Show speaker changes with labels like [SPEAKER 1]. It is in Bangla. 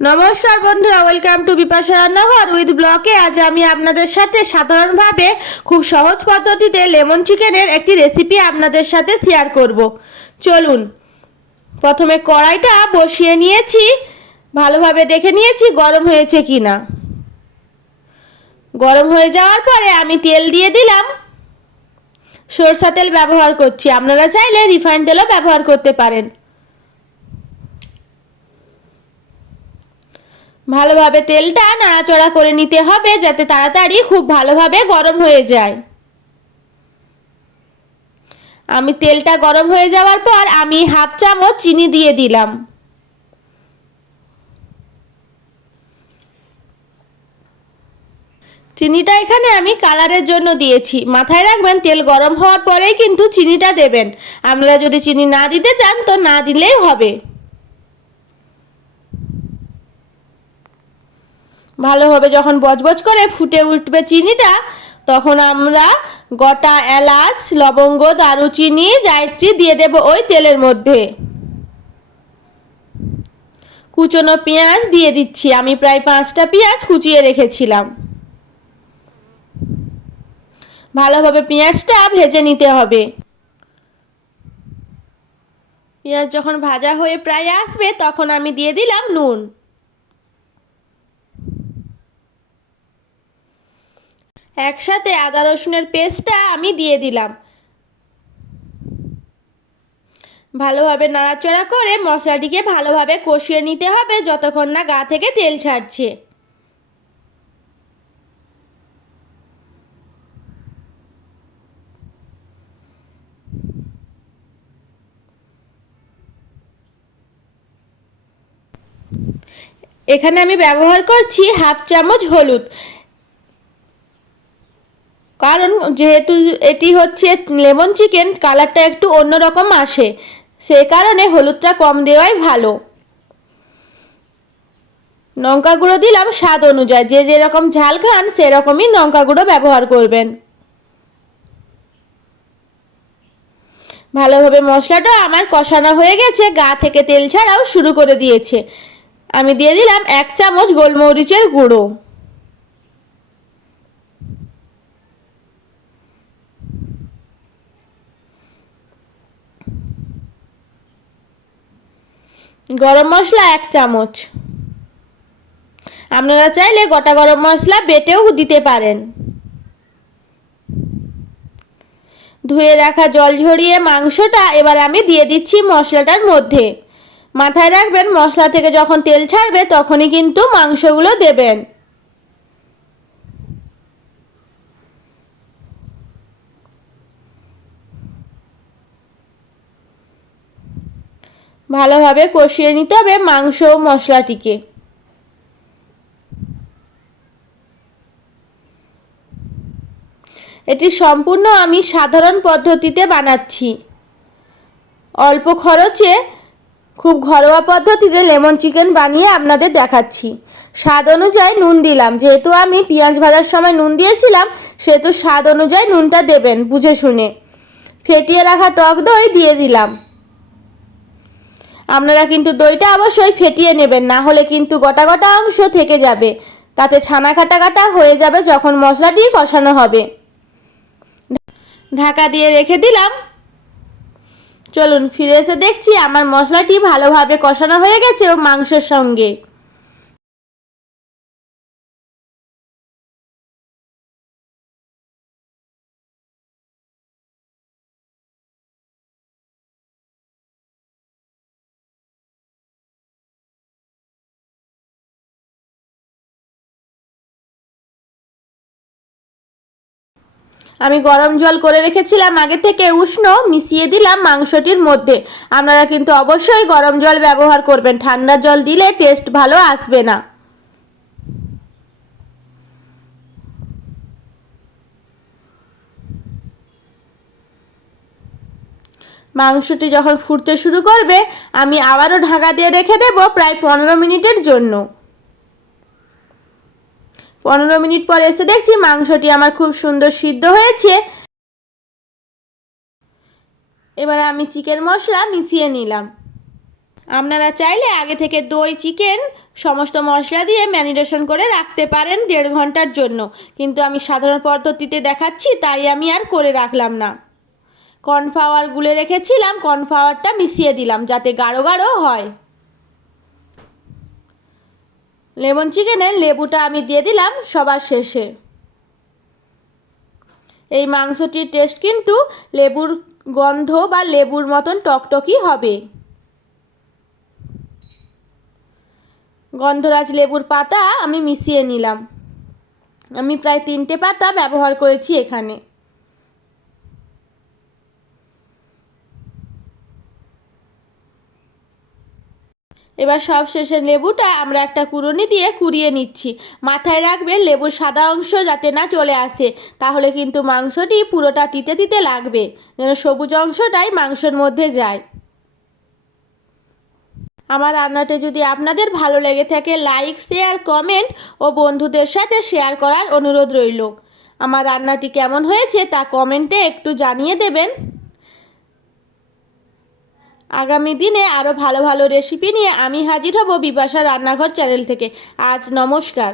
[SPEAKER 1] নমস্কার বন্ধুরা ওয়েলকাম টু বিপাশা রান্নাঘর উইথ ব্লকে আজ আমি আপনাদের সাথে সাধারণভাবে খুব সহজ পদ্ধতিতে লেমন চিকেনের একটি রেসিপি আপনাদের সাথে শেয়ার করব। চলুন, প্রথমে কড়াইটা বসিয়ে নিয়েছি। ভালোভাবে দেখে নিয়েছি গরম হয়েছে কি না গরম হয়ে যাওয়ার পরে আমি তেল দিয়ে দিলাম। সরষা তেল ব্যবহার করছি, আপনারা চাইলে রিফাইন তেলও ব্যবহার করতে পারেন। ভালোভাবে তেলটা নাড়াচড়া করে নিতে হবে যাতে তাড়াতাড়ি খুব ভালোভাবে গরম হয়ে যায়। আমি তেলটা গরম হয়ে যাওয়ার পর আমি হাফ চামচ চিনি দিয়ে দিলাম। চিনিটা এখানে আমি কালারের জন্য দিয়েছি। মাথায় রাখবেন, তেল গরম হওয়ার পরেই কিন্তু চিনিটা দেবেন। আপনারা যদি চিনি না দিতে চান তো না দিলেই হবে। ভালোভাবে যখন বজবজ করে ফুটে উঠবে চিনিটা, তখন আমরা গোটা এলাচ, লবঙ্গ, দারুচিনি, জায়ত্রী দিয়ে দেব ওই তেলের মধ্যে। কুচনো পেঁয়াজ দিয়ে দিচ্ছি, আমি প্রায় পাঁচটা পেঁয়াজ কুচিয়ে রেখেছিলাম। ভালোভাবে পেঁয়াজটা ভেজে নিতে হবে। পেঁয়াজ যখন ভাজা হয়ে প্রায় আসবে, তখন আমি দিয়ে দিলাম নুন। একসাথে আদা রসুনের পেস্টটা আমি দিয়ে দিলাম। ভালোভাবে নাড়াচড়া করে মশলাটিকে ভালোভাবে কষিয়ে নিতে হবে যতক্ষণ না গা থেকে তেল ছাড়ছে। এখানে আমি ব্যবহার করছি হাফ চামচ হলুদ। কারণ যেহেতু এটি হচ্ছে লেমন চিকেন, কালারটা একটু অন্যরকম আসে। সে কারণে হলুদটা কম দেওয়াই ভালো। লঙ্কা গুঁড়ো দিলাম স্বাদ অনুযায়ী। যে যেরকম ঝাল খান, সেরকমই লঙ্কা গুঁড়ো ব্যবহার করবেন। ভালোভাবে মশলাটা আমার কষানো হয়ে গেছে। গা থেকে তেল ছাড়াও শুরু করে দিয়েছে। আমি দিয়ে দিলাম এক চামচ গোলমরিচের গুঁড়ো। গরম মশলা এক চামচ। আপনারা চাইলে গোটা গরম মশলা বেটেও দিতে পারেন। ধুয়ে রাখা জল ঝরিয়ে মাংসটা এবার আমি দিয়ে দিচ্ছি মশলাটার মধ্যে। মাথায় রাখবেন, মশলা থেকে যখন তেল ছাড়বে তখনই কিন্তু মাংসগুলো দেবেন। ভালোভাবে কষিয়ে নিতে হবে মাংস ও মশলাটিকে। এটি সম্পূর্ণ আমি সাধারণ পদ্ধতিতে বানাচ্ছি। অল্প খরচে খুব ঘরোয়া পদ্ধতিতে লেমন চিকেন বানিয়ে আপনাদের দেখাচ্ছি। স্বাদ অনুযায়ী নুন দিলাম। যেহেতু আমি পেঁয়াজ ভাজার সময় নুন দিয়েছিলাম, সেহেতু স্বাদ অনুযায়ী নুনটা দেবেন, বুঝে শুনে। ফেটিয়ে রাখা টক দই দিয়ে দিলাম। আপনারা কিন্তু দইটা অবশ্যই ফেটিয়ে নেবেন, না হলে কিন্তু গোটা গোটা অংশ থেকে যাবে। তাতে ছানা কাটা কাটা হয়ে যাবে যখন মশলাটি কষানো হবে। ঢাকা দিয়ে রেখে দিলাম। চলুন, ফিরে এসে দেখছি আমার মশলাটি ভালোভাবে কষানো হয়ে গেছে ও মাংসের সঙ্গে। আমি গরম জল করে রেখেছিলাম আগে থেকে উষ্ণ, মিশিয়ে দিলাম মাংসটির মধ্যে। আপনারা কিন্তু অবশ্যই গরম জল ব্যবহার করবেন। ঠান্ডা জল দিলে টেস্ট ভালো আসবে না। মাংসটি যখন ফুটতে শুরু করবে, আমি আবারও ঢাকা দিয়ে রেখে দেব প্রায় পনেরো মিনিটের জন্য। পনেরো মিনিট পর এসে দেখছি মাংসটি আমার খুব সুন্দর সিদ্ধ হয়েছে। এবার আমি চিকেন মশলা মিশিয়ে নিলাম। আপনারা চাইলে আগে থেকে দই, চিকেন সমস্ত মশলা দিয়ে ম্যারিনেশন করে রাখতে পারেন দেড় ঘণ্টার জন্য। কিন্তু আমি সাধারণ পদ্ধতিতে দেখাচ্ছি, তাই আমি আর করে রাখলাম না। কর্নফ্লাওয়ার গুলে রেখেছিলাম, কর্নফ্লাওয়ারটা মিশিয়ে দিলাম যাতে গাঢ় গাঢ় হয়। লেমন চিকেনের লেবুটা আমি দিয়ে দিলাম সবার শেষে। এই মাংসটির টেস্ট কিন্তু লেবুর গন্ধ বা লেবুর মতন টকটকই হবে। গন্ধরাজ লেবুর পাতা আমি মিশিয়ে নিলাম। আমি প্রায় তিনটে পাতা ব্যবহার করেছি এখানে। এবার সব শেষে লেবুটা আমরা একটা কুড়ুনি দিয়ে কুড়িয়ে নিচ্ছি। মাথায় রাখবেন লেবুর সাদা অংশ যাতে না চলে আসে, তাহলে কিন্তু মাংসটি পুরোটা তিতে তিতে লাগবে, যেন সবুজ অংশটাই মাংসের মধ্যে যায়। আমার রান্নাটি যদি আপনাদের ভালো লেগে থাকে, লাইক, শেয়ার, কমেন্ট ও বন্ধুদের সাথে শেয়ার করার অনুরোধ রইল। আমার রান্নাটি কেমন হয়েছে তা কমেন্টে একটু জানিয়ে দেবেন। আগামী দিনে আরও ভালো ভালো রেসিপি নিয়ে আমি হাজির হব বিপাশা রান্নাঘর চ্যানেল থেকে। আজ নমস্কার।